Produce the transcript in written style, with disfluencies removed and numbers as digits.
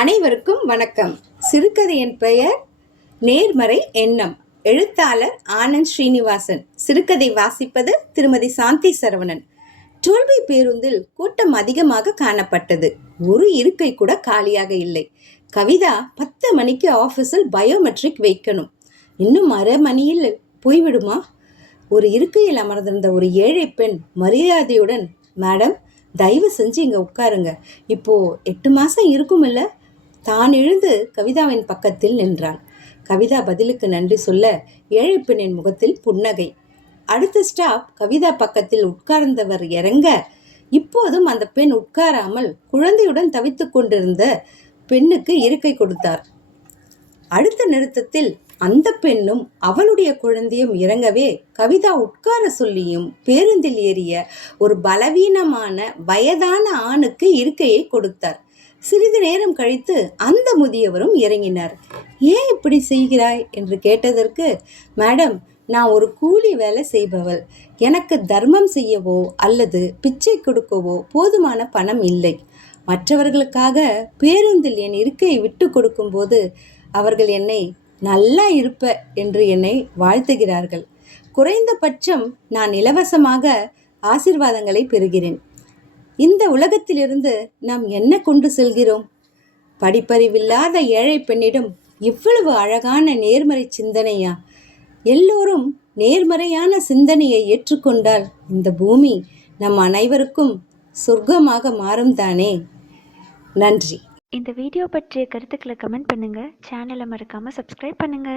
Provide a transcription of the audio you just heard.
அனைவருக்கும் வணக்கம். சிறுகதையின் பெயர் நேர்மறை எண்ணம். எழுத்தாளர் ஆனந்த் ஸ்ரீனிவாசன். சிறுகதை வாசிப்பது திருமதி சாந்தி சரவணன். டோல்பி பேருந்தில் கூட்டம் அதிகமாக காணப்பட்டது. ஒரு இருக்கை கூட காலியாக இல்லை. கவிதா 10 மணிக்கு ஆஃபீஸில் பயோமெட்ரிக் வைக்கணும். இன்னும் அரை மணியில் போய்விடுமா? ஒரு இருக்கையில் அமர்ந்திருந்த ஒரு ஏழை பெண் மரியாதையுடன், மேடம், தயவு செஞ்சு இங்கே உட்காருங்க, இப்போ 8 மாதம் இருக்கும் இல்லை? தான் எழுந்து கவிதாவின் பக்கத்தில் நின்றாள். கவிதா பதிலுக்கு நன்றி சொல்ல ஏழை பெண்ணின் முகத்தில் புன்னகை. அடுத்த ஸ்டாப் கவிதா பக்கத்தில் உட்கார்ந்தவர் இறங்க, இப்போதும் அந்த பெண் உட்காராமல் குழந்தையுடன் தவித்து கொண்டிருந்த பெண்ணுக்கு இருக்கை கொடுத்தார். அடுத்த நிறுத்தத்தில் அந்த பெண்ணும் அவளுடைய குழந்தையும் இறங்கவே கவிதா உட்கார சொல்லியும் பேருந்தில் ஏறிய ஒரு பலவீனமான வயதான ஆணுக்கு இருக்கையை கொடுத்தார். சிறிது நேரம் கழித்து அந்த முதியவரும் இறங்கினார். ஏன் இப்படி செய்கிறாய் என்று கேட்டதற்கு, மேடம், நான் ஒரு கூலி வேலை செய்பவள். எனக்கு தர்மம் செய்யவோ அல்லது பிச்சை கொடுக்கவோ போதுமான பணம் இல்லை. மற்றவர்களுக்காக பேருந்தில் என் இருக்கையை விட்டு கொடுக்கும்போது அவர்கள் என்னை நல்லா இருப்ப என்று என்னை வாழ்த்துகிறார்கள். குறைந்தபட்சம் நான் இலவசமாக ஆசீர்வாதங்களை பெறுகிறேன். இந்த உலகத்திலிருந்து நாம் என்ன கொண்டு செல்கிறோம்? படிப்பறிவில்லாத ஏழை பெண்ணிடம் இவ்வளவு அழகான நேர்மறை சிந்தனையா? எல்லோரும் நேர்மறையான சிந்தனையை ஏற்றுக்கொண்டால் இந்த பூமி நம் அனைவருக்கும் சொர்க்கமாக மாறும் தானே. நன்றி. இந்த வீடியோ பற்றிய கருத்துக்களை கமெண்ட் பண்ணுங்க. சேனலை மறக்காம சப்ஸ்கிரைப் பண்ணுங்க.